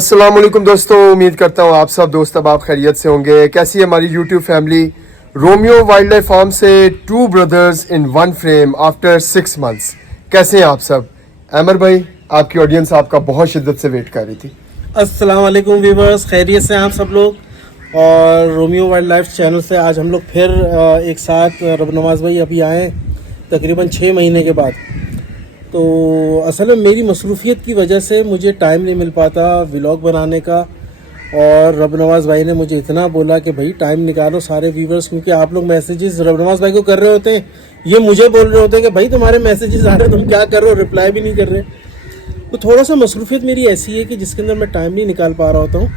अस्सलाम वालेकुम दोस्तों, उम्मीद करता हूँ आप सब दोस्त अब आप खैरियत से होंगे। कैसी है हमारी YouTube family. Romeo wildlife farm से two brothers in one frame after 6 months. कैसे हैं आप सब। अमर भाई, आपकी ऑडियंस आपका बहुत शिद्दत से वेट कर रही थी। अस्सलाम वालेकुम व्यूवर्स, खैरियत से हैं आप सब लोग। और रोमियो वाइल्ड लाइफ चैनल से आज हम लोग फिर एक साथ रब नवाज भाई अभी आए तकरीबन 6 महीने के बाद। तो असल में मेरी मसरूफियत की वजह से मुझे टाइम नहीं मिल पाता व्लॉग बनाने का। और रब नवाज भाई ने मुझे इतना बोला कि भाई टाइम निकालो सारे व्यूवर्स, क्योंकि आप लोग मैसेजेस रब नवाज भाई को कर रहे होते हैं, ये मुझे बोल रहे होते हैं कि भाई तुम्हारे मैसेजेस आ रहे हैं, तुम क्या कर रहे हो, रिप्लाई भी नहीं कर रहे। तो थोड़ा सा मसरूफियत मेरी ऐसी है कि जिसके अंदर मैं टाइम नहीं निकाल पा रहा होता हूँ।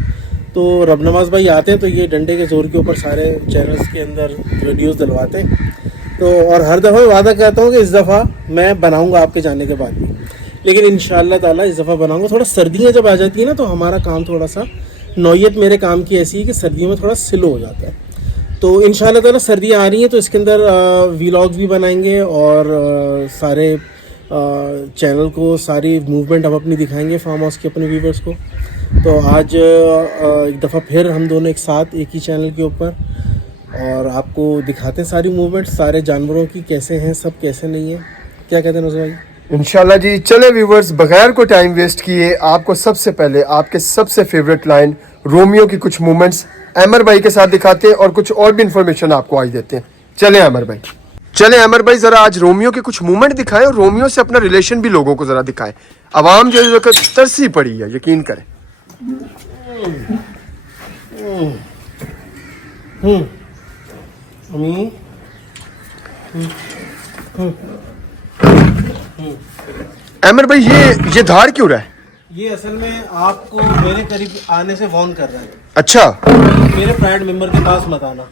तो रब नवाज भाई आते हैं तो ये डंडे के ज़ोर के ऊपर सारे चैनल्स के अंदर वीडियोस डलवाते हैं। तो और हर दफ़ा वादा करता हूँ कि इस दफ़ा मैं बनाऊँगा आपके जाने के बाद भी, लेकिन इंशाअल्लाह ताला इस दफ़ा बनाऊँगा। थोड़ा सर्दियाँ जब आ जाती है ना तो हमारा काम थोड़ा सा, नौयत मेरे काम की ऐसी है कि सर्दियों में थोड़ा स्लो हो जाता है। तो इंशाअल्लाह ताला सर्दियाँ आ रही हैं तो इसके अंदर व्लॉग्स भी बनाएंगे और सारे चैनल को सारी मूवमेंट हम अपनी दिखाएंगे फार्म हाउस के अपने व्यूवर्स को। तो आज एक दफ़ा फिर हम दोनों एक साथ एक ही चैनल के ऊपर और आपको दिखाते हैं सारी मूवमेंट, सारे जानवरों की कैसे हैं, सब कैसे नहीं है। क्या कहते हैं नज़र भाई। इंशाल्लाह जी। चले व्यूवर्स, बगैर को टाइम वेस्ट किए आपको सबसे पहले आपके सबसे फेवरेट लाइन रोमियो की कुछ मूवमेंट्स अमर भाई के साथ दिखाते हैं और कुछ और भी इंफॉर्मेशन आपको आज देते हैं। चले अमर भाई, चले अमर भाई, जरा आज रोमियो के कुछ मूवमेंट दिखाएं और रोमियो से अपना रिलेशन भी लोगों को जरा दिखाएं। आवाम जो है तरसी पड़ी है, यकीन करें। अमर भाई, ये धार क्यों रहा है। ये असल में आपको मेरे करीब आने से वार्न कर रहा है। अच्छा, मेरे प्राइड मेंबर के पास मत आना।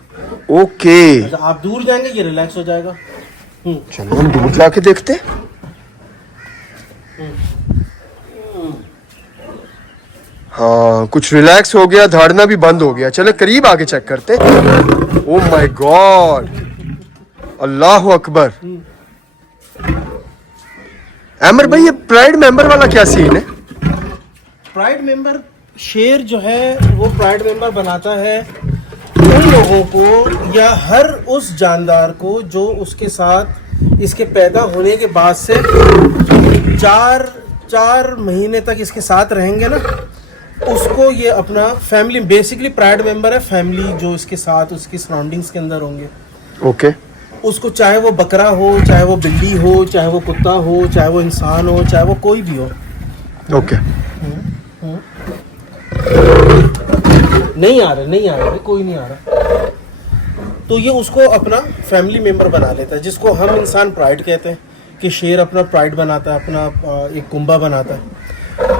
ओके, अच्छा, आप दूर जाएंगे ये रिलैक्स हो जाएगा। चलो हम दूर जाके देखते हैं। हाँ, कुछ रिलैक्स हो गया, धाड़ना भी बंद हो गया। चले करीब आके चेक करते। ओह माय गॉड, अल्लाह अकबर। अमर भाई, ये प्राइड मेंबर वाला क्या सीन है। प्राइड मेंबर शेर जो है वो प्राइड मेंबर बनाता है उन लोगों को या हर उस जानदार को जो उसके साथ इसके पैदा होने के बाद से 4 महीने तक इसके साथ रहेंगे ना, उसको ये अपना फैमिली, बेसिकली प्राइड मेंबर है फैमिली जो इसके साथ उसकी सराउंडिंग्स के अंदर होंगे। ओके, उसको चाहे वो बकरा हो, चाहे वो बिल्ली हो, चाहे वो कुत्ता हो, चाहे वो इंसान हो, चाहे वो कोई भी हो। ओके, नहीं आ रहा, कोई नहीं आ रहा। तो ये उसको अपना फैमिली मेंबर बना लेता है, जिसको हम इंसान प्राइड कहते हैं कि शेर अपना प्राइड बनाता है, अपना एक कुंबा बनाता है।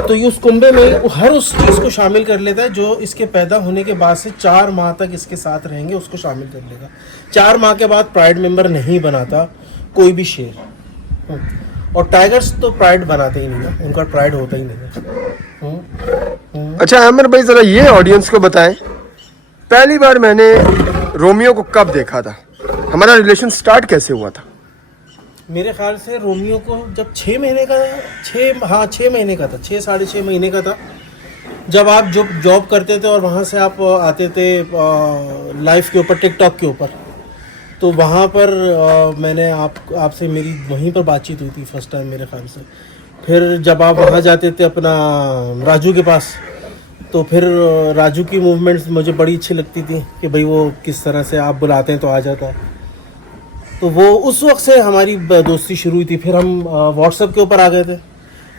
तो ये उस कुंबे में हर उस चीज़ को शामिल कर लेता है जो इसके पैदा होने के बाद से 4 माह तक इसके साथ रहेंगे, उसको शामिल कर लेगा। 4 माह के बाद प्राइड मेंबर नहीं बनाता कोई भी शेर। और टाइगर्स तो प्राइड बनाते ही नहीं है, उनका प्राइड होता ही नहीं है। अच्छा अमर भाई, जरा ये ऑडियंस को बताएं, पहली बार मैंने रोमियो को कब देखा था, हमारा रिलेशन स्टार्ट कैसे हुआ था। मेरे ख्याल से रोमियो को जब 6 महीने का, 6 महीने का था, 6-6.5 महीने का था, जब आप जॉब करते थे और वहाँ से आप आते थे लाइव के ऊपर, टिकटॉक के ऊपर। तो वहाँ पर मैंने आपसे मेरी वहीं पर बातचीत हुई थी फर्स्ट टाइम मेरे ख्याल से। फिर जब आप वहाँ जाते थे अपना राजू के पास, तो फिर राजू की मूवमेंट्स मुझे बड़ी अच्छी लगती थी कि भाई वो किस तरह से आप बुलाते हैं तो आ जाता है। तो वो उस वक्त से हमारी दोस्ती शुरू हुई थी। फिर हम व्हाट्सएप के ऊपर आ गए थे,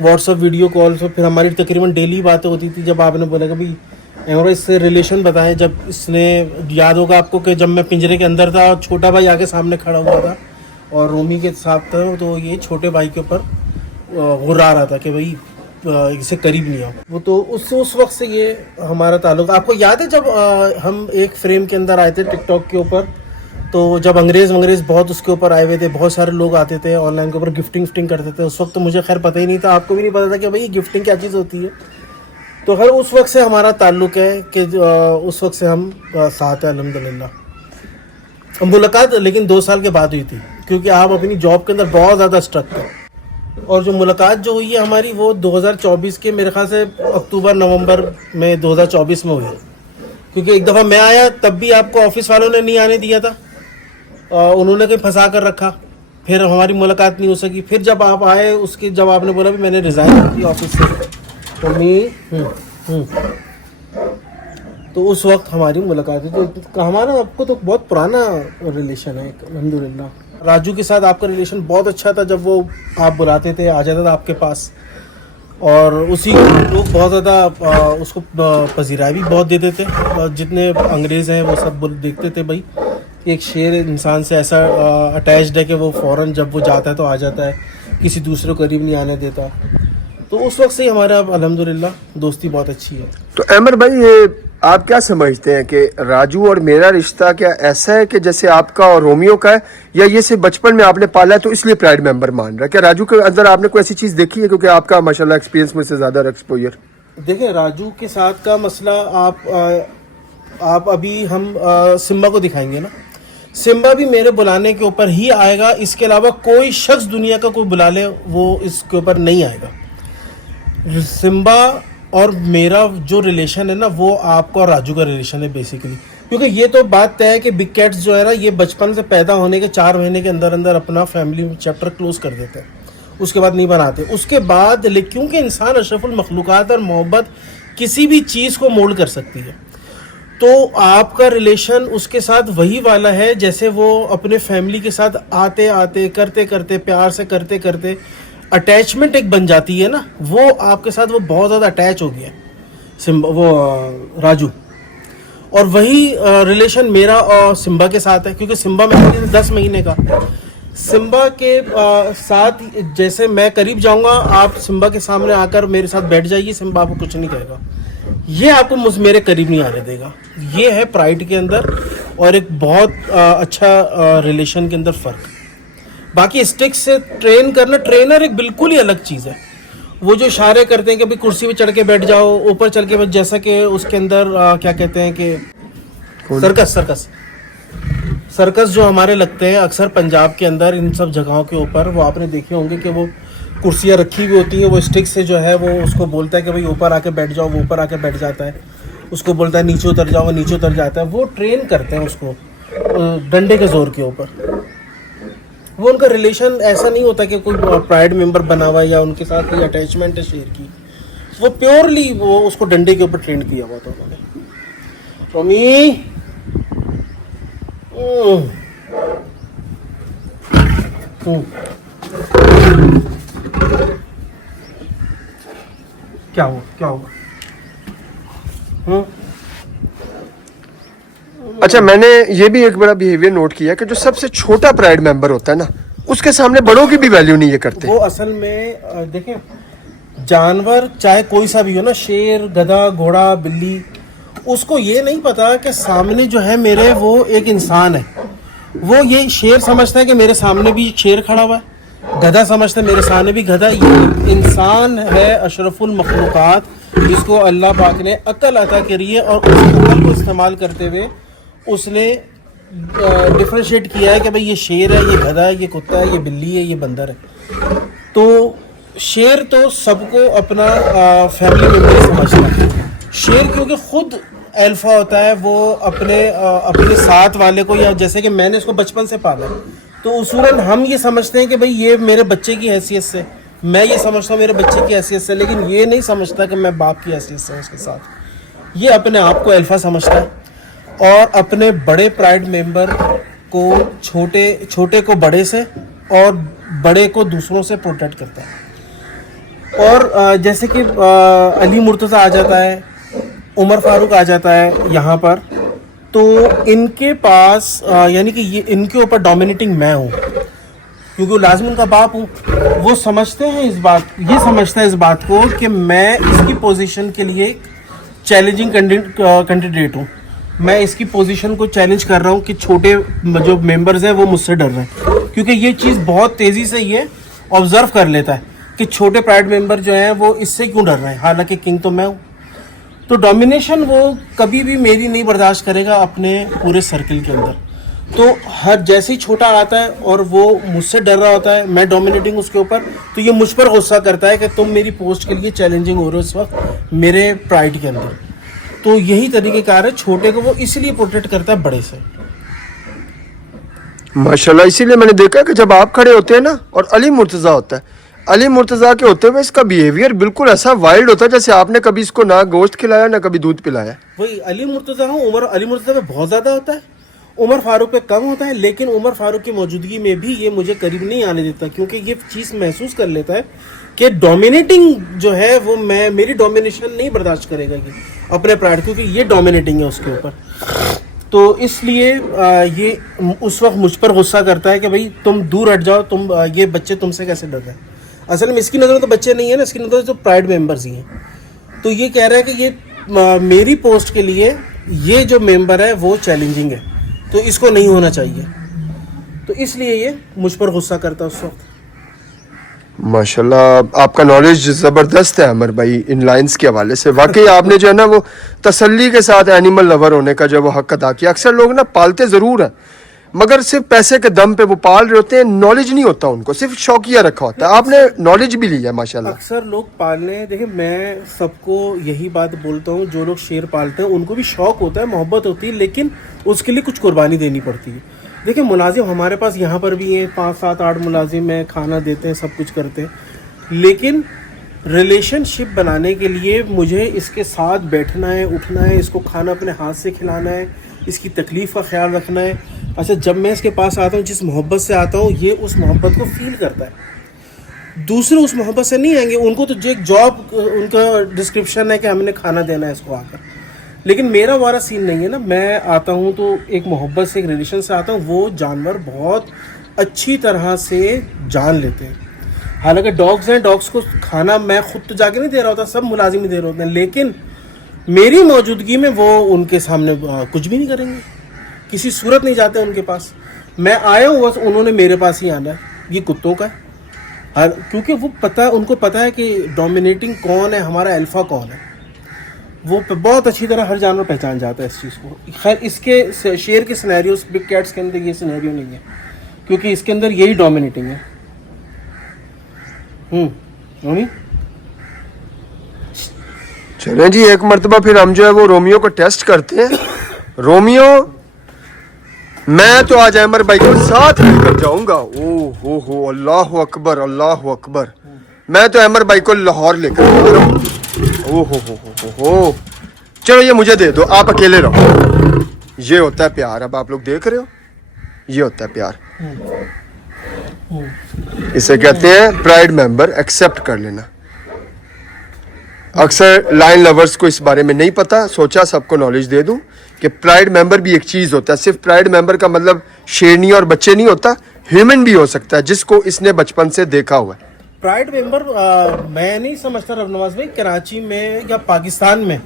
व्हाट्सएप वीडियो कॉल से फिर हमारी तकरीबन डेली बातें होती थी। जब आपने बोला कि भाई अमर इससे रिलेशन बताएं, जब इसने, याद होगा आपको कि जब मैं पिंजरे के अंदर था और छोटा भाई आगे सामने खड़ा हुआ था और रोमी के साथ था, तो ये छोटे भाई के ऊपर गुर्रा रहा था कि भाई इससे करीब नहीं आओ। वो तो उस वक्त से ये हमारा ताल्लुक। आपको याद है जब हम एक फ्रेम के अंदर आए थे टिकटॉक के ऊपर, तो जब अंग्रेज़ बहुत उसके ऊपर आए हुए थे, बहुत सारे लोग आते थे ऑनलाइन के ऊपर गिफ्टिंग करते थे। उस वक्त तो मुझे खैर पता ही नहीं था, आपको भी नहीं पता था कि भाई गिफ्टिंग क्या चीज़ होती है। तो खैर उस वक्त से हमारा ताल्लुक़ है कि उस वक्त से हम साथ हैं अल्हम्दुलिल्लाह। मुलाकात लेकिन 2 साल के बाद हुई थी, क्योंकि आप अपनी जॉब के अंदर बहुत ज़्यादा स्ट्रक थे। और जो मुलाकात जो हुई है हमारी वो 2024 के मेरे ख्याल से अक्टूबर नवंबर में 2024 में हुई है, क्योंकि एक दफ़ा मैं आया तब भी आपको ऑफिस वालों ने नहीं आने दिया था, उन्होंने कहीं फंसा कर रखा, फिर हमारी मुलाकात नहीं हो सकी। फिर जब आप आए उसके जब आपने बोला भी मैंने रिज़ाइन कर दिया ऑफिस से, तो उस वक्त हमारी मुलाकात हुई। तो हमारा आपको तो बहुत पुराना रिलेशन है अल्हम्दुलिल्लाह। राजू के साथ आपका रिलेशन बहुत अच्छा था, जब वो आप बुलाते थे आ जाता था आपके पास, और उसी लोग बहुत ज़्यादा उसको पजीराई भी बहुत देते थे। जितने अंग्रेज़ हैं वो सब देखते थे भाई एक शेर इंसान से ऐसा अटैच्ड है कि वो फ़ौरन जब वो जाता है तो आ जाता है, किसी दूसरे को करीब नहीं आने देता। तो उस वक्त से ही हमारा अल्हम्दुलिल्लाह दोस्ती बहुत अच्छी है। तो अमर भाई, ये आप क्या समझते हैं कि राजू और मेरा रिश्ता क्या ऐसा है कि जैसे आपका और रोमियो का है, या ये सिर्फ बचपन में आपने पाला है तो इसलिए प्राइड मेंबर मान रहा है? क्या राजू के अंदर आपने कोई ऐसी चीज़ देखी है, क्योंकि आपका माशाल्लाह एक्सपीरियंस मुझसे ज़्यादा एक्सपोजर? देखिए राजू के साथ का मसला आप अभी हम सिम्बा को दिखाएंगे ना, सिम्बा भी मेरे बुलाने के ऊपर ही आएगा, इसके अलावा कोई शख्स दुनिया का कोई बुला ले वो इसके ऊपर नहीं आएगा। सिम्बा और मेरा जो रिलेशन है ना वो आपका और राजू का रिलेशन है बेसिकली, क्योंकि ये तो बात तय है कि बिग कैट्स जो है ना ये बचपन से पैदा होने के 4 महीने के अंदर अंदर अपना फैमिली चैप्टर क्लोज कर देते हैं, उसके बाद नहीं बनाते। उसके बाद क्योंकि इंसान अशरफुल मखलूक़ात और मोहब्बत किसी भी चीज़ को मोल्ड कर सकती है, तो आपका रिलेशन उसके साथ वही वाला है जैसे वो अपने फैमिली के साथ आते आते करते करते प्यार से करते करते अटैचमेंट एक बन जाती है ना, वो आपके साथ वो बहुत ज़्यादा अटैच हो गया सिम्बा वो राजू। और वही रिलेशन मेरा और सिम्बा के साथ है, क्योंकि सिम्बा मेरे 10 महीने का। सिम्बा के साथ जैसे मैं करीब जाऊंगा, आप सिम्बा के सामने आकर मेरे साथ बैठ जाइए, सिम्बा आपको कुछ नहीं कहेगा, ये आपको मेरे करीब नहीं आने देगा। ये है प्राइड के अंदर और एक बहुत अच्छा रिलेशन के अंदर फ़र्क। बाकी स्टिक से ट्रेन करना, ट्रेनर एक बिल्कुल ही अलग चीज़ है। वो जो इशारे करते हैं कि भाई कुर्सी पे चढ़ के बैठ जाओ, ऊपर चढ़ के, जैसा कि उसके अंदर क्या कहते हैं कि सर्कस जो हमारे लगते हैं अक्सर पंजाब के अंदर इन सब जगहों के ऊपर, वो आपने देखे होंगे कि वो कुर्सियाँ रखी हुई होती हैं, वो स्टिक से जो है वो उसको बोलता है कि भाई ऊपर आके बैठ जाओ, वो ऊपर आके बैठ जाता है, उसको बोलता है नीचे उतर जाओ, नीचे उतर जाता है। वो ट्रेन करते हैं उसको डंडे के जोर के ऊपर। वो उनका रिलेशन ऐसा नहीं होता कि कोई प्राइड मेंबर बना हुआ है या उनके साथ कोई अटैचमेंट है शेर की, वो प्योरली वो उसको डंडे के ऊपर ट्रेन किया हुआ था उन्होंने। टॉमी क्या हुआ? अच्छा, मैंने ये भी एक बड़ा बिहेवियर नोट किया कि जो सबसे छोटा प्राइड मेंबर होता है ना, उसके सामने बड़ों की भी वैल्यू नहीं ये करते। वो असल में देखें, जानवर चाहे कोई सा भी हो ना, शेर, गधा, घोड़ा, बिल्ली, उसको ये नहीं पता कि सामने जो है मेरे वो एक इंसान है। वो ये शेर समझता है कि मेरे सामने भी शेर खड़ा हुआ है, गधा समझता है मेरे सामने भी गधा। ये इंसान है अशरफुल मखलूक़ात, जिसको अल्लाह पाक ने अक्ल अता करी है, और उस अक्ल को इस्तेमाल करते हुए उसने डिफ्रेंशिएट किया है कि भाई ये शेर है, ये गधा है, ये कुत्ता है, ये बिल्ली है, ये बंदर है। तो शेर तो सबको अपना फैमिली मेम्बर समझता है। शेर क्योंकि खुद अल्फा होता है, वो अपने साथ वाले को, या जैसे कि मैंने इसको बचपन से पाला, तो उसूलन हम ये समझते हैं कि भाई ये मेरे बच्चे की हैसियत से, मैं ये समझता हूँ मेरे बच्चे की हैसियत से, लेकिन ये नहीं समझता कि मैं बाप की हैसियत से उसके साथ। ये अपने आप को अल्फा समझता है और अपने बड़े प्राइड मेंबर को छोटे को बड़े से और बड़े को दूसरों से प्रोटेक्ट करता है। और जैसे कि अली मुर्तज़ा आ जाता है, उमर फारूक आ जाता है यहाँ पर, तो इनके पास यानी कि ये इनके ऊपर डोमिनेटिंग मैं हूँ, क्योंकि लाजमी उनका बाप हूँ। वो समझते हैं ये समझता है इस बात को कि मैं इसकी पोजीशन के लिए चैलेंजिंग कैंडिडेट हूँ। मैं इसकी पोजीशन को चैलेंज कर रहा हूँ कि छोटे जो मेंबर्स हैं वो मुझसे डर रहे हैं, क्योंकि ये चीज़ बहुत तेज़ी से ये ऑब्जर्व कर लेता है कि छोटे प्राइड मेंबर जो हैं वो इससे क्यों डर रहे हैं, हालांकि किंग तो मैं हूँ। तो डोमिनेशन वो कभी भी मेरी नहीं बर्दाश्त करेगा अपने पूरे सर्किल के अंदर। तो हर जैसे ही छोटा आता है और वो मुझसे डर रहा होता है, मैं डोमिनेटिंग उसके ऊपर, तो ये मुझ पर गुस्सा करता है कि तुम मेरी पोस्ट के लिए चैलेंजिंग हो रहे हो इस वक्त मेरे प्राइड के अंदर। तो यही तरीक़ेकार है, छोटे को वो इसलिए प्रोटेक्ट करता है बड़े से। माशाल्लाह, इसीलिए मैंने देखा कि जब आप खड़े होते हैं ना और अली मुर्तज़ा होता है, अली मुर्तज़ा के होते हुए इसका बिहेवियर बिल्कुल ऐसा वाइल्ड होता है जैसे आपने कभी इसको ना गोश्त खिलाया ना कभी दूध पिलाया। वही अली मुर्तज़ा हो, उमर अली मुर्तज़ा पे बहुत ज़्यादा होता है, उमर फारूक पे कम होता है, लेकिन उमर फारूक की मौजूदगी में भी ये मुझे करीब नहीं आने देता, क्योंकि ये चीज़ महसूस कर लेता है कि डोमिनेटिंग जो है वो मेरी डोमिनेशन नहीं बर्दाश्त करेगा कि अपने प्राइड, क्योंकि ये डोमिनेटिंग है उसके ऊपर। तो इसलिए ये उस वक्त मुझ पर गुस्सा करता है कि भाई तुम दूर हट जाओ, तुम ये बच्चे तुमसे कैसे डर रहे हैं। असल में इसकी नज़र में तो बच्चे नहीं है ना, इसकी नज़र में तो प्राइड मेंबर्स ही हैं। तो ये कह रहा है कि ये मेरी पोस्ट के लिए ये जो मेंबर है वो चैलेंजिंग है, तो इसको नहीं होना चाहिए, तो इसलिए ये मुझ पर गुस्सा करता है उस वक्त। माशाल्लाह, आपका नॉलेज ज़बरदस्त है अमर भाई इन लाइंस के हवाले से। वाकई आपने जो है ना वो तसल्ली के साथ एनिमल लवर होने का जो वो हक अदा किया। अक्सर लोग ना पालते ज़रूर हैं मगर सिर्फ पैसे के दम पे वो पाल रहे होते हैं, नॉलेज नहीं होता उनको, सिर्फ शौकिया रखा होता है। आपने नॉलेज भी ली है माशाल्लाह। अक्सर लोग पालने, देखिए मैं सबको यही बात बोलता हूँ, जो लोग शेर पालते हैं उनको भी शौक होता है, मोहब्बत होती है, लेकिन उसके लिए कुछ कुर्बानी देनी पड़ती है। देखिए मुलाजिम हमारे पास यहाँ पर भी हैं, 5, 7, 8 मुलाजिम हैं, खाना देते हैं, सब कुछ करते हैं, लेकिन रिलेशनशिप बनाने के लिए मुझे इसके साथ बैठना है, उठना है, इसको खाना अपने हाथ से खिलाना है, इसकी तकलीफ़ का ख्याल रखना है। अच्छा, जब मैं इसके पास आता हूँ, जिस मोहब्बत से आता हूँ, ये उस मोहब्बत को फील करता है। दूसरे उस मोहब्बत से नहीं आएंगे, उनको तो जो एक जॉब उनका डिस्क्रिप्शन है कि हमने खाना देना है इसको आकर, लेकिन मेरा वाला सीन नहीं है ना। मैं आता हूँ तो एक मोहब्बत से, एक रिलेशन से आता हूँ। वो जानवर बहुत अच्छी तरह से जान लेते हैं। हालांकि डॉग्स हैं, डॉग्स को खाना मैं खुद तो जाके नहीं दे रहा होता, सब मुलाजिम ही दे रहे होते हैं, लेकिन मेरी मौजूदगी में वो उनके सामने कुछ भी नहीं करेंगे, किसी सूरत नहीं जाते उनके पास। मैं आया हूँ बस उन्होंने मेरे पास ही आना है, ये कुत्तों का है, क्योंकि वो पता है, उनको पता है कि डोमिनेटिंग कौन है, हमारा अल्फा कौन है। वो बहुत अच्छी तरह हर जानवर पहचान जाता है इस चीज़ को। खैर इसके शेर के सिनेरियोस, बिग कैट्स के अंदर ये सिनेरियो नहीं है, क्योंकि इसके अंदर यही डोमिनेटिंग है। नहीं चलें जी, एक मरतबा फिर हम जो है वो रोमियो को टेस्ट करते हैं। रोमियो, मैं तो आज अमर भाई को साथ लेकर जाऊंगा। ओ हो, अल्लाह अकबर, अल्लाह अकबर। मैं तो अमर भाई को लाहौर लेकर जा रहा हूँ। ओ हो, चलो ये मुझे दे दो, आप अकेले रहो। ये होता है प्यार। अब आप लोग देख रहे हो, ये होता है प्यार। इसे कहते हैं प्राइड मेंबर एक्सेप्ट कर लेना। अक्सर लाइन लवर्स को इस बारे में नहीं पता, सोचा सबको नॉलेज दे दूं कि प्राइड मेंबर भी एक चीज़ होता है। सिर्फ प्राइड मेंबर का मतलब शेरनी और बच्चे नहीं होता, ह्यूमन भी हो सकता है, जिसको इसने बचपन से देखा हुआ है। प्राइड मेंबर मैं नहीं समझता रबनवाज भाई, कराची में या पाकिस्तान में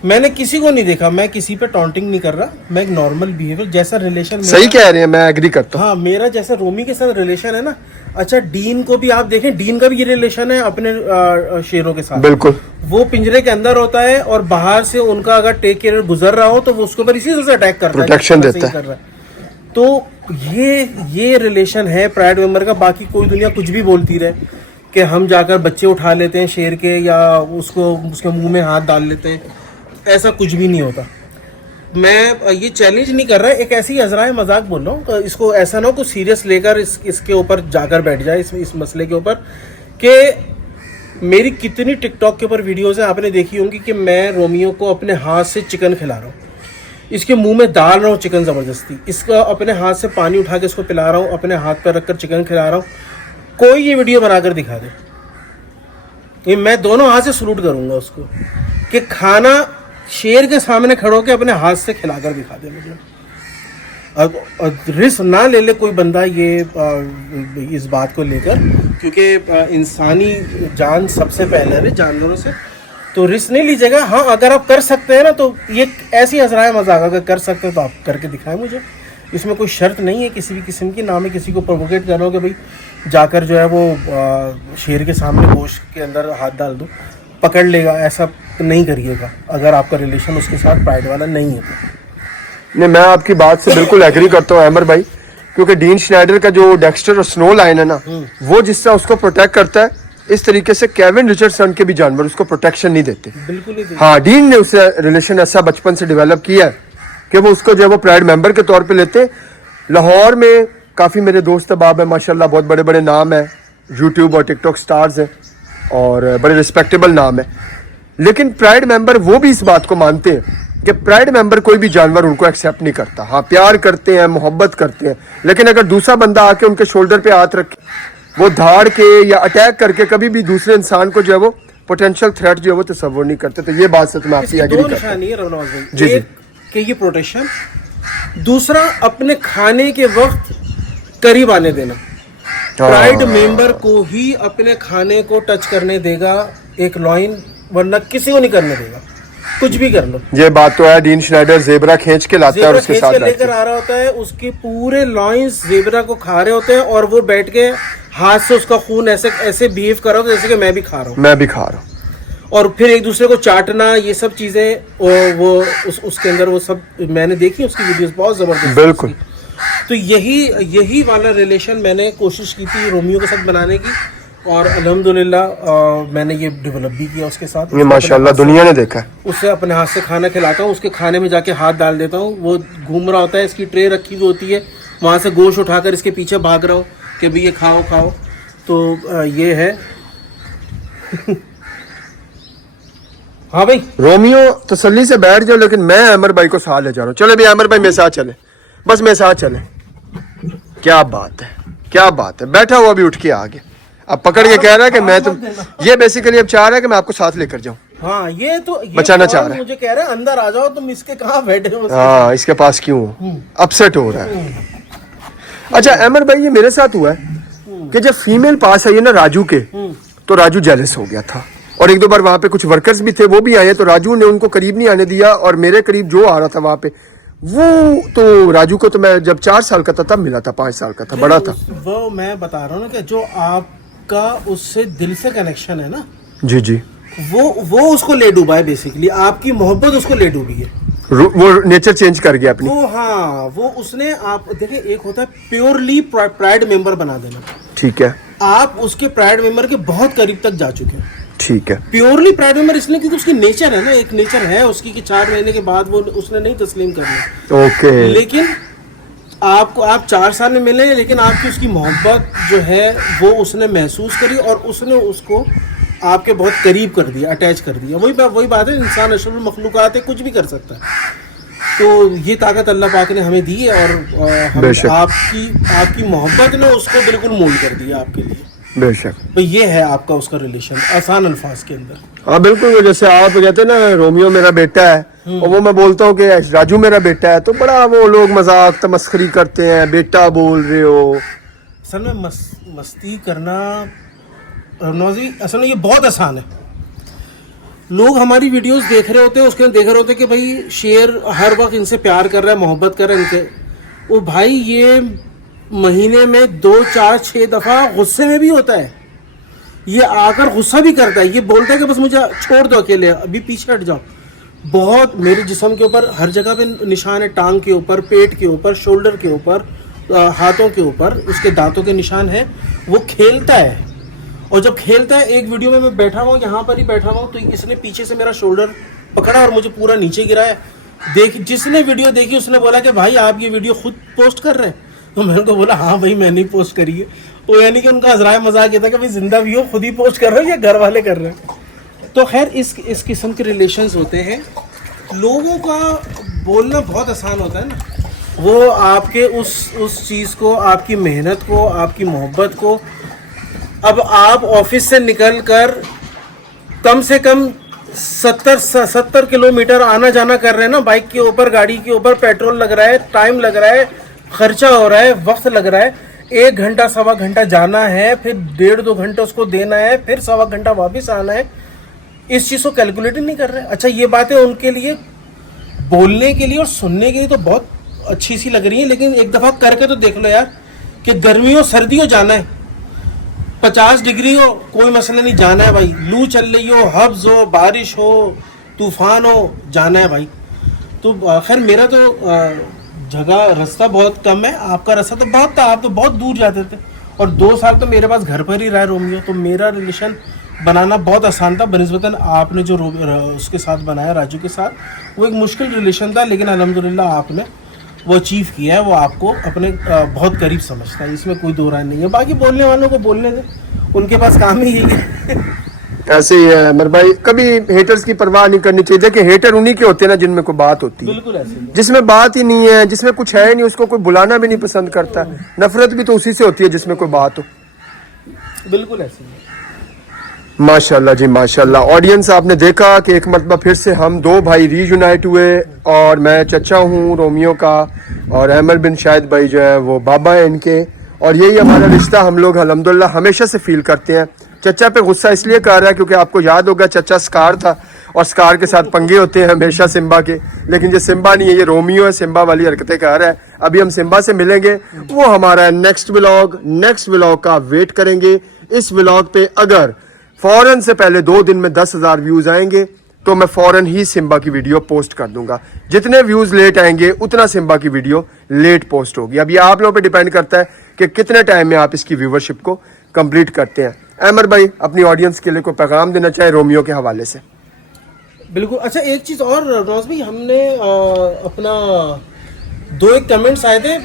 मैंने किसी को नहीं देखा। मैं किसी पे टॉन्टिंग नहीं कर रहा, मैं एक नॉर्मल बिहेवियर जैसा रिलेशन, सही कह रहे हैं, मैं एग्री करता हूँ। हाँ, मेरा जैसा रोमी के साथ रिलेशन है ना। अच्छा, डीन को भी आप देखें, डीन का भी ये रिलेशन है अपने शेरों के साथ। बिल्कुल, वो पिंजरे के अंदर होता है और बाहर से उनका अगर टेक केयर गुजर रहा हो तो वो उसके ऊपर इसी से अटैक करता है, प्रोटेक्शन देता है। तो ये रिलेशन है प्राइड मेंबर का। बाकी कोई दुनिया कुछ भी बोलती रहे कि हम जाकर बच्चे उठा लेते हैं शेर के या उसको उसके मुंह में हाथ डाल लेते हैं, ऐसा कुछ भी नहीं होता। मैं ये चैलेंज नहीं कर रहा, एक ऐसी अजराए मजाक बोल रहा हूँ। इसको ऐसा ना हो कुछ सीरियस लेकर इसके ऊपर जाकर बैठ जाए, इस मसले के ऊपर। कि मेरी कितनी टिकटॉक के ऊपर वीडियोज़ हैं, आपने देखी होंगी कि मैं रोमियो को अपने हाथ से चिकन खिला रहा हूँ, इसके मुंह में डाल रहा हूँ चिकन ज़बरदस्ती, इसका अपने हाथ से पानी उठा के इसको पिला रहा हूँ, अपने हाथ पर रखकर चिकन खिला रहा हूँ। कोई ये वीडियो बनाकर दिखा दे, ये मैं दोनों हाथ से सलूट करूँगा उसको, कि खाना शेर के सामने खड़े होकर अपने हाथ से खिलाकर दिखा दे मुझे। अब रिस्क ना ले ले कोई बंदा ये इस बात को लेकर, क्योंकि इंसानी जान सबसे पहले है जानवरों से, तो रिस्क नहीं लीजिएगा। हाँ, अगर आप कर सकते हैं ना, तो ये ऐसी हजराए मजाक, अगर कर सकते हैं तो आप करके दिखाएं मुझे। इसमें कोई शर्त नहीं है किसी भी किस्म की, ना मैं किसी को प्रोवोकेट कर रहा हूँ कि भाई जाकर जो है वो शेर के सामने गोश्त के अंदर हाथ डाल दूँ, पकड़ लेगा, ऐसा नहीं करिएगा अगर आपका रिलेशन उसके साथ प्राइड वाला नहीं है तो। नहीं, मैं आपकी बात से बिल्कुल एग्री करता हूँ अमर भाई, क्योंकि डीन श्नाइडर का जो डेक्स्टर और स्नो लाइन है ना, वो जिस तरह उसको प्रोटेक्ट करता है, इस तरीके से केविन रिचर्डसन के भी जानवर उसको प्रोटेक्शन नहीं देते। बिल्कुल ही हाँ, डीन ने उससे रिलेशन ऐसा बचपन से डेवलप किया है कि वो उसको जो है वो प्राइड मेंबर के तौर पे लेते हैं। लाहौर में काफ़ी मेरे दोस्त अहबाब है माशाल्लाह, बहुत बड़े बड़े नाम है, यूट्यूब और टिकटॉक स्टार्स हैं और बड़े रिस्पेक्टेबल नाम है, लेकिन प्राइड मेंबर वो भी इस बात को मानते हैं कि प्राइड मेंबर कोई भी जानवर उनको एक्सेप्ट नहीं करता। हाँ, प्यार करते हैं, मोहब्बत करते हैं, लेकिन अगर दूसरा बंदा आके उनके शोल्डर पे हाथ रखे, वो धाड़ के या अटैक करके कभी भी दूसरे इंसान को जो है वो पोटेंशियल थ्रेट जो है वो तस्वुर नहीं करते। तो ये बात से तो मैं आपकी एग्री दो करता हूं। निशानी है रवनवाज भाई। जी, जी। एक कि ये प्रोटेक्शन, दूसरा अपने खाने के वक्त करीब आने देना। प्राइड मेंबर को ही अपने खाने को टच करने देगा एक लॉइन, वरना किसी को नहीं करने देगा, कुछ भी कर लो। ये बात तो है, डीन श्नाइडर जेबरा खींच के लाता है और जेबरा उसके खींच साथ के बैठता लेकर है। आ रहा होता है, उसके पूरे लॉइंस जेबरा को खा रहे होते हैं और वो बैठ के हाथ से उसका खून ऐसे ऐसे बिहेव कर रहा होता है जैसे कि मैं भी खा रहा हूँ, मैं भी खा रहा हूँ। और फिर एक दूसरे को चाटना, ये सब चीजें वो उसके अंदर वो सब मैंने देखी, उसकी वीडियोस बहुत जबरदस्त। बिल्कुल। तो यही वाला रिलेशन मैंने कोशिश की थी रोमियो के साथ बनाने की, और अल्हम्दुलिल्लाह मैंने ये डेवलप भी किया उसके साथ। ये माशाल्लाह दुनिया ने देखा है। उससे अपने हाथ से खाना खिलाता हूँ, उसके खाने में जाके हाथ डाल देता हूँ, वो घूम रहा होता है, इसकी ट्रे रखी हुई होती है, वहाँ से गोश्त उठाकर इसके पीछे भाग रहा हूँ कि भाई ये खाओ खाओ। तो ये है। हाँ भाई, रोमियो तसल्ली से बैठ जाओ, लेकिन मैं अमर भाई को साथ ले जा रहा हूँ। चले भाई अमर भाई मेरे साथ चले, बस मेरे साथ चले। क्या बात है, क्या बात है, बैठा हुआ भी उठ के आ गया, अब पकड़ के कह रहा है कि मैं तुम, ये बेसिकली अब चाह रहा है कि मैं आपको साथ लेकर जाऊं। हाँ ये बचाना चाह रहा है। मुझे कह रहा है अंदर आ जाओ, तुम इसके कहाँ बैठे हो। हाँ, इसके पास क्यों हो, अपसेट हो रहा है। अच्छा अमर भाई, ये मेरे साथ हुआ है कि जब फीमेल पास आई है ना राजू के, तो राजू जेलस हो गया था, और एक दो बार वहां पे कुछ वर्कर्स भी थे, वो भी आए, तो राजू ने उनको करीब नहीं आने दिया, और मेरे करीब जो आ रहा था वहां पे, वो तो राजू को तो मैं जब 4 साल का था तब मिला था, 5 साल का था, बड़ा था। वो मैं बता रहा हूँ ना कि जो आपका उससे दिल से कनेक्शन है ना, जी जी, वो उसको ले डूबा है, बेसिकली आपकी मोहब्बत उसको ले डूबी है, वो नेचर चेंज कर गया अपनी। वो हाँ, वो उसने, आप देखिए एक होता है प्योरली प्राइड मेंबर बना देना, ठीक है, आप उसके प्राइड मेंबर के बहुत करीब तक जा चुके हैं। ठीक है, प्योरली प्राइड मेंबर इसलिए क्योंकि उसकी नेचर है ना, एक नेचर है उसकी कि 4 महीने के बाद वो उसने नहीं तस्लीम करना। ओके। लेकिन आपको, आप 4 साल में मिले, लेकिन आपकी उसकी मोहब्बत जो है वो उसने महसूस करी, और उसने उसको आपके बहुत करीब कर दिया, अटैच कर दिया। वही बात है, इंसान अशरफुल मखलूकात है, कुछ भी कर सकता है। तो ये ताकत अल्लाह पाक ने हमें दी है, और आपकी मोहब्बत ने उसको बिल्कुल मोल्ड कर दिया आपके लिए। बेशक। तो ये है आपका उसका रिलेशन, आसान अल्फाज के अंदर। हाँ बिल्कुल, वो जैसे आप कहते हैं ना रोमियो मेरा बेटा है, और वो मैं बोलता हूँ कि राजू मेरा बेटा है, तो बड़ा वो लोग मजाक तमस्खरी करते हैं, बेटा बोल रहे हो। असल में मस्ती करना नौजी, असल में ये बहुत आसान है। लोग हमारी वीडियोस देख रहे होते हैं, उसके देख रहे होते हैं कि भाई शेर हर वक्त इनसे प्यार कर रहा है, मोहब्बत कर रहा है इनके। वो भाई ये महीने में 2, 4, 6 दफ़ा गुस्से में भी होता है, ये आकर गुस्सा भी करता है, ये बोलता है कि बस मुझे छोड़ दो अकेले, अभी पीछे हट जाओ। बहुत मेरे जिस्म के ऊपर हर जगह पे निशान है, टांग के ऊपर, पेट के ऊपर, शोल्डर के ऊपर, हाथों के ऊपर उसके दांतों के निशान है। वो खेलता है, और जब खेलता है, एक वीडियो में मैं बैठा हुआ हूँ, यहाँ पर ही बैठा हुआ हूँ, तो इसने पीछे से मेरा शोल्डर पकड़ा और मुझे पूरा नीचे गिराया। जिसने वीडियो देखी उसने बोला कि भाई आप ये वीडियो खुद पोस्ट कर रहे हैं? तो मैंने तो बोला हाँ भाई मैंने ही पोस्ट करी है। तो यानी कि उनका हज़राए मजाक ये था कि भाई जिंदा भी हो, खुद ही पोस्ट कर रहे हो या घर वाले कर रहे हैं। तो खैर इस किस्म के रिलेशंस होते हैं। लोगों का बोलना बहुत आसान होता है ना, वो आपके उस चीज़ को, आपकी मेहनत को, आपकी मोहब्बत को, अब आप ऑफिस से निकल कर कम से कम 70 किलोमीटर आना जाना कर रहे हैं ना, बाइक के ऊपर, गाड़ी के ऊपर, पेट्रोल लग रहा है, टाइम लग रहा है, खर्चा हो रहा है, वक्त लग रहा है। 1 घंटा 1.25 घंटा जाना है, फिर 1.5-2 घंटे उसको देना है, फिर 1.25 घंटा वापस आना है। इस चीज़ को कैलकुलेट नहीं कर रहे। अच्छा, ये बातें उनके लिए बोलने के लिए और सुनने के लिए तो बहुत अच्छी सी लग रही है, लेकिन एक दफ़ा करके तो देख लो यार, कि गर्मियों सर्दियों जाना है, 50 डिग्री हो कोई मसला नहीं, जाना है भाई। लू चल रही हो, हब्स हो, बारिश हो, तूफान हो, जाना है भाई। तो खैर मेरा तो जगह रास्ता बहुत कम है, आपका रास्ता तो बहुत था, आप तो बहुत दूर जाते थे और 2 साल तो मेरे पास घर पर ही रहा रोमियो, तो मेरा रिलेशन बनाना बहुत आसान था बनिस्बतन आपने जो उसके साथ बनाया, राजू के साथ, वो एक मुश्किल रिलेशन था, लेकिन अल्हम्दुलिल्लाह आपने वो अचीव किया है, वो आपको अपने बहुत करीब समझता है, इसमें कोई दो राय नहीं है। बाकी बोलने वालों को बोलने दे, उनके पास काम ही यही है। ऐसे ही है अमर भाई, कभी हेटर्स की परवाह नहीं करनी चाहिए। देखिए हेटर उन्हीं के होते हैं ना जिनमें कोई बात होती है, बिल्कुल ऐसे ही है। जिसमें बात ही नहीं है, जिसमें कुछ है नहीं, उसको कोई बुलाना भी नहीं पसंद करता। नफरत भी तो उसी से होती है जिसमें कोई बात हो। बिल्कुल ऐसे ही है। माशाल्लाह जी माशाल्लाह। ऑडियंस आपने देखा कि एक मरतबा फिर से हम दो भाई रीयूनाइट हुए, और मैं चचा हूँ रोमियो का, और अहमद बिन शाहिद भाई जो है वो बाबा है इनके, और यही हमारा रिश्ता हम लोग अल्हम्दुलिल्लाह हमेशा से फील करते हैं। चचा पे गुस्सा इसलिए कर रहा है क्योंकि आपको याद होगा चचा स्कार था, और स्कार के साथ पंगे होते हैं हमेशा सिम्बा के, लेकिन ये सिम्बा नहीं है, ये रोमियो है, सिम्बा वाली हरकतें कर रहा है। अभी हम सिम्बा से मिलेंगे, वो हमारा नेक्स्ट व्लॉग का वेट करेंगे। इस व्लॉग पे अगर फौरन से पहले 2 दिन में 10,000 व्यूज आएंगे तो मैं फौरन ही सिम्बा की वीडियो पोस्ट कर दूंगा। जितने व्यूज लेट आएंगे उतना सिम्बा की वीडियो लेट पोस्ट होगी। अब ये आप लोगों पे डिपेंड करता है कि कितने टाइम में आप इसकी व्यूवरशिप को कंप्लीट करते हैं। अहमद भाई अपनी ऑडियंस के लिए कोई पैगाम देना चाहे रोमियो के हवाले से? बिल्कुल। अच्छा एक चीज़ और नवाज भाई, हमने अपना 2-1 कमेंट्स आए थे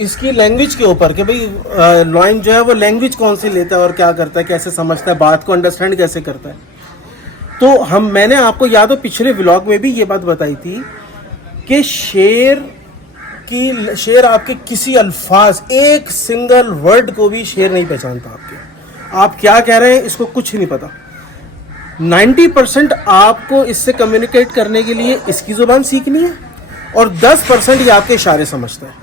इसकी लैंग्वेज के ऊपर कि भाई लॉइन जो है वो लैंग्वेज कौन सी लेता है और क्या करता है, कैसे समझता है, बात को अंडरस्टैंड कैसे करता है। तो मैंने आपको याद हो पिछले व्लॉग में भी ये बात बताई थी कि शेर आपके किसी अल्फाज, एक सिंगल वर्ड को भी शेर नहीं पहचानता आपके। आप क्या कह रहे हैं इसको कुछ नहीं पता। 90% आपको इससे कम्युनिकेट करने के लिए इसकी जुबान सीखनी है और 10% ये आपके इशारे समझता है।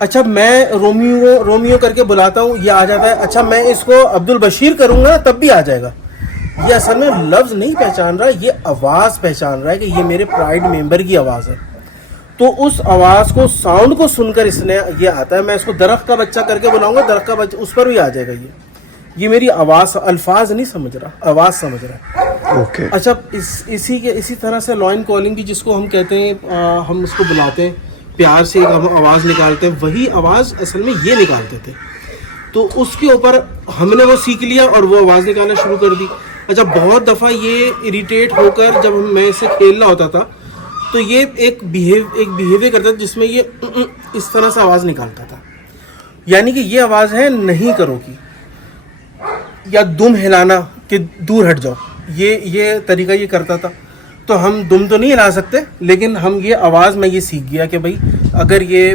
अच्छा मैं रोमियो करके बुलाता हूँ, ये आ जाता है। अच्छा मैं इसको अब्दुल बशीर करूँगा तब भी आ जाएगा। ये असल में लफ्ज़ नहीं पहचान रहा, ये आवाज़ पहचान रहा है कि ये मेरे प्राइड मेंबर की आवाज़ है। तो उस आवाज़ को, साउंड को सुनकर इसने ये आता है। मैं इसको दरख्त का बच्चा करके बुलाऊंगा, दरख्त का बच्चा, उस पर भी आ जाएगा। ये मेरी आवाज़, अल्फाज नहीं समझ रहा, आवाज़ समझ रहा है। ओके। अच्छा इसी तरह से लॉइन कॉलिंग की, जिसको हम कहते हैं, हम उसको बुलाते हैं प्यार से, एक हम आवाज़ निकालते हैं, वही आवाज़ असल में ये निकालते थे। तो उसके ऊपर हमने वो सीख लिया और वो आवाज़ निकालना शुरू कर दी। अच्छा बहुत दफ़ा ये इरिटेट होकर जब मैं इससे खेल रहा होता था तो ये एक बिहेवियर करता था जिसमें ये इस तरह से आवाज़ निकालता था, यानी कि ये आवाज़ है नहीं करो की, या दुम हिलाना कि दूर हट जाओ, ये तरीका ये करता था। तो हम दुम तो नहीं हिला सकते, लेकिन हम ये आवाज़ में ये सीख गया कि भाई अगर ये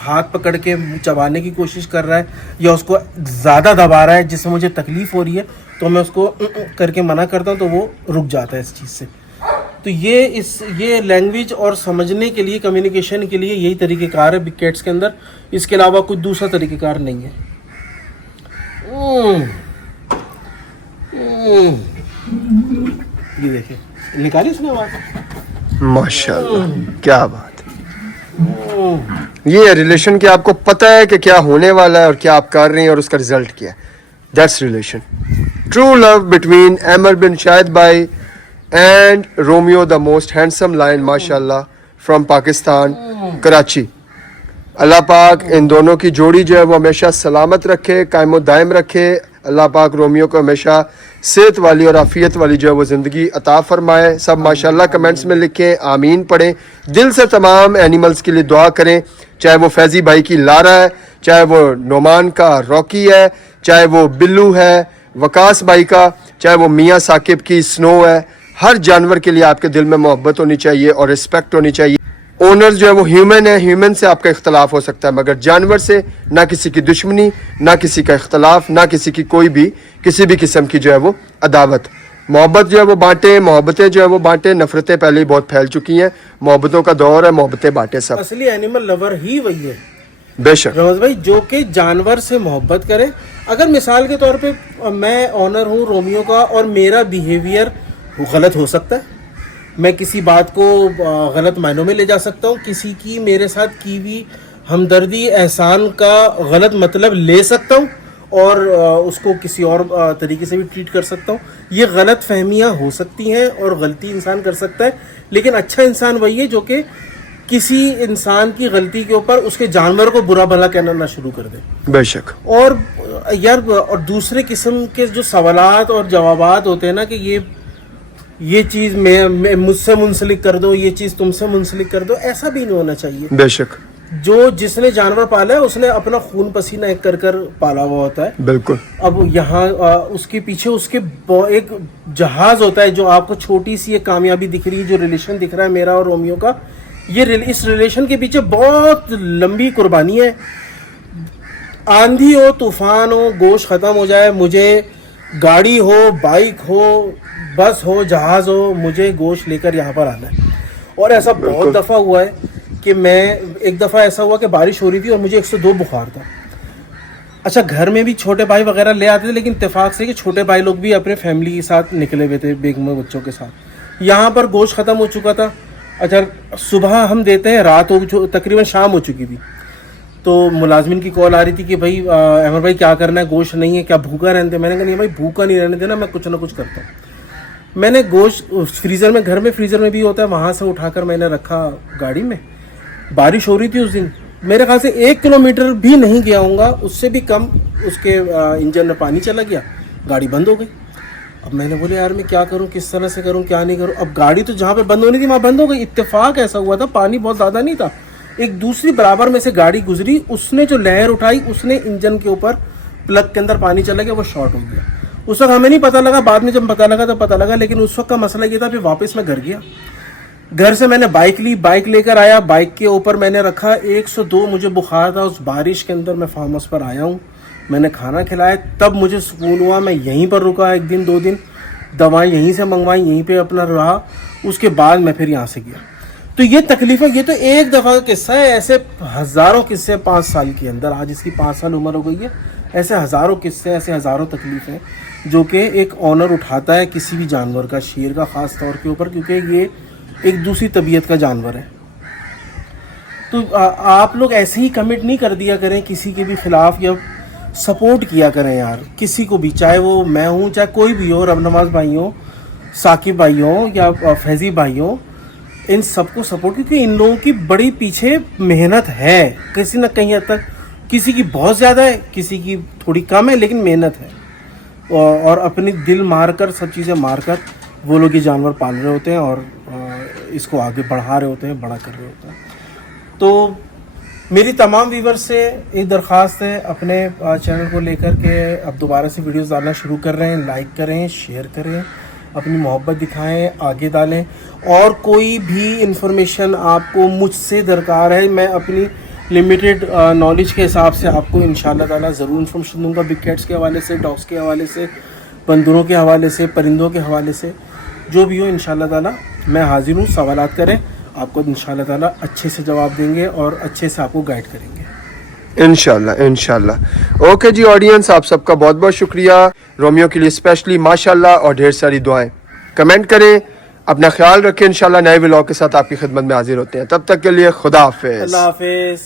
हाथ पकड़ के चबाने की कोशिश कर रहा है या उसको ज़्यादा दबा रहा है जिससे मुझे तकलीफ़ हो रही है, तो मैं उसको करके मना करता हूँ तो वो रुक जाता है इस चीज़ से। तो ये लैंग्वेज और समझने के लिए, कम्युनिकेशन के लिए यही तरीक़ेकार है बिग कैट्स के अंदर। इसके अलावा कुछ दूसरा तरीक़ेकार नहीं है। ये देखिए निकाली उसने आवाज़। माशाल्लाह क्या बात है। ये रिलेशन कि आपको पता है कि क्या होने वाला है और क्या आप कर रहे हैं और उसका रिजल्ट क्या है। That's relation, true love between Ahmad bin Shahid भाई and Romeo the most handsome lion माशाल्लाह फ्रॉम पाकिस्तान कराची। अल्लाह पाक इन दोनों की जोड़ी जो है वो हमेशा सलामत रखे, कायमो दायम रखे। अल्लाह पाक रोमियो को हमेशा सेहत वाली और आफियत वाली जो है वो ज़िंदगी अता फरमाए। सब माशाल्लाह कमेंट्स में लिखें, आमीन पढ़ें। दिल से तमाम एनिमल्स के लिए दुआ करें, चाहे वो फैज़ी भाई की लारा है, चाहे वो नोमान का रॉकी है, चाहे वो बिल्लू है वकास भाई का, चाहे वो मियाँ साकिब की स्नो है। हर जानवर के लिए आपके दिल में मोहब्बत होनी चाहिए और रिस्पेक्ट होनी चाहिए। ओनर्स जो है वो ह्यूमन है, ह्यूमन से आपका इख्तलाफ हो सकता है, मगर जानवर से ना किसी की दुश्मनी, ना किसी का इख्तलाफ, ना किसी की कोई भी किसी भी किस्म की जो है वो अदावत। मोहब्बत जो है वो बांटे, मोहब्बतें जो है वो बांटे। नफरतें पहले ही बहुत फैल चुकी हैं, मोहब्बतों का दौर है, मोहब्बतें बांटे सब। असली एनिमल लवर ही वही है बेशक रमज भाई, जो कि जानवर से मोहब्बत करे। अगर मिसाल के तौर पे मैं ऑनर हूँ रोमियो का और मेरा बिहेवियर गलत हो सकता है, मैं किसी बात को गलत मायनों में ले जा सकता हूँ, किसी की मेरे साथ की हुई हमदर्दी, एहसान का गलत मतलब ले सकता हूँ, और उसको किसी और तरीके से भी ट्रीट कर सकता हूँ। ये गलत फहमियाँ हो सकती हैं और गलती इंसान कर सकता है, लेकिन अच्छा इंसान वही है जो कि किसी इंसान की गलती के ऊपर उसके जानवर को बुरा भला कहना ना शुरू कर दे। बेशक। और यार, और दूसरे किस्म के जो सवालात और जवाबात होते हैं ना कि ये चीज़ मैं मुझसे मुंसलिक कर दो, ये चीज़ तुमसे मुंसलिक कर दो, ऐसा भी नहीं होना चाहिए। बेशक। जो जिसने जानवर पाला है उसने अपना खून पसीना एक कर कर पाला हुआ होता है। बिल्कुल। अब यहाँ उसके पीछे उसके एक जहाज होता है, जो आपको छोटी सी एक कामयाबी दिख रही है, जो रिलेशन दिख रहा है मेरा और रोमियो का, इस रिलेशन के पीछे बहुत लंबी कुर्बानी है। आंधी हो, तूफान हो, गोश्त खत्म हो जाए, मुझे गाड़ी हो, बाइक हो, बस हो, जहाज हो, मुझे गोश्त लेकर यहाँ पर आना है। और ऐसा बहुत दफ़ा हुआ है कि एक दफ़ा ऐसा हुआ कि बारिश हो रही थी और मुझे 102 बुखार था। अच्छा, घर में भी छोटे भाई वगैरह ले आते थे, लेकिन इत्तेफाक से कि छोटे भाई लोग भी अपने फैमिली के साथ निकले हुए थे, बेगम बच्चों के साथ। यहाँ पर गोश्त ख़त्म हो चुका था। अच्छा, सुबह हम देते हैं, रात हो, तकरीबन शाम हो चुकी थी, तो मुलाजमिन की कॉल आ रही थी कि भाई अहमद भाई क्या करना है, गोश्त नहीं है, क्या भूखा रहने दे। मैंने कहा नहीं भाई, भूखा नहीं रहने देना, मैं कुछ ना कुछ करता हूँ। मैंने गोश्त फ्रीज़र में, घर में फ्रीज़र में भी होता है, वहाँ से उठाकर मैंने रखा गाड़ी में। बारिश हो रही थी उस दिन, मेरे ख्याल से 1 किलोमीटर भी नहीं गया होऊंगा, उससे भी कम उसके इंजन में पानी चला गया, गाड़ी बंद हो गई। अब मैंने बोले यार मैं क्या करूं, किस तरह से करूं, क्या नहीं करूं। अब गाड़ी तो जहाँ पे बंद होनी थी वहाँ बंद हो गई। इत्तेफाक ऐसा हुआ था, पानी बहुत ज़्यादा नहीं था, एक दूसरी बराबर में से गाड़ी गुजरी, उसने जो लहर उठाई, उसने इंजन के ऊपर प्लग के अंदर पानी चला गया, वो शॉर्ट हो गया। उस वक्त हमें नहीं पता लगा, बाद में जब पता लगा तो पता लगा, लेकिन उस वक्त का मसला ये था। फिर वापस मैं घर गया, घर से मैंने बाइक ली, बाइक लेकर आया, बाइक के ऊपर मैंने रखा, 102 मुझे बुखार था। उस बारिश के अंदर मैं फार्म हाउस पर आया हूँ, मैंने खाना खिलाया, तब मुझे सुकून हुआ। मैं यहीं पर रुका 1 दिन 2 दिन, दवाई यहीं से मंगवाई, यहीं पे अपना रहा। उसके बाद मैं फिर यहाँ से गया। तो ये तकलीफ़ें, ये तो एक दफ़ा का किस्सा है, ऐसे हज़ारों किस्से 5 साल के अंदर, आज इसकी 5 साल उम्र हो गई है, ऐसे हज़ारों किस्से, ऐसे हज़ारों तकलीफ़ें जो कि एक ऑनर उठाता है किसी भी जानवर का, शेर का ख़ास तौर के ऊपर, क्योंकि ये एक दूसरी तबीयत का जानवर है। तो आप लोग ऐसे ही कमिट नहीं कर दिया करें किसी के भी ख़िलाफ़, या सपोर्ट किया करें यार किसी को भी, चाहे वो मैं हूँ, चाहे कोई भी हो, रब नवाज भाई हो, साकिब भाई हो, या फैज़ी भाई हो, इन सबको सपोर्ट, क्योंकि इन लोगों की बड़ी पीछे मेहनत है, किसी न कहीं हद तक, किसी की बहुत ज़्यादा है, किसी की थोड़ी कम है, लेकिन मेहनत है। और अपनी दिल मार कर, सब चीज़ें मार कर वो लोग ये जानवर पाल रहे होते हैं और इसको आगे बढ़ा रहे होते हैं, बड़ा कर रहे होते हैं। तो मेरी तमाम व्यूवर्स से एक दरख्वास्त है, अपने चैनल को लेकर के अब दोबारा से वीडियोस डालना शुरू कर रहे हैं, लाइक करें, शेयर करें, अपनी मोहब्बत दिखाएं, आगे डालें। और कोई भी इंफॉर्मेशन आपको मुझसे दरकार है, मैं अपनी लिमिटेड नॉलेज के हिसाब से आपको इंशाल्लाह ताला ज़रूर इन्फॉर्मेशन दूंगा, बिग कैट्स के हवाले से, डॉग्स के हवाले से, बंदरों के हवाले से, परिंदों के हवाले से, जो भी हो इंशाल्लाह ताला मैं हाजिर हूँ। सवालात करें, आपको इंशाल्लाह ताला अच्छे से जवाब देंगे और अच्छे से आपको गाइड करेंगे इंशाल्लाह इंशाल्लाह। ओके जी ऑडियंस, आप सबका बहुत बहुत शुक्रिया। रोमियो के लिए स्पेशली माशाल्लाह और ढेर सारी दुआएं। कमेंट करें, अपना ख्याल रखें। इंशाल्लाह नए व्लॉग के साथ आपकी खिदमत में हाजिर होते हैं। तब तक के लिए खुदा हाफिज़। अल्लाह हाफिज़।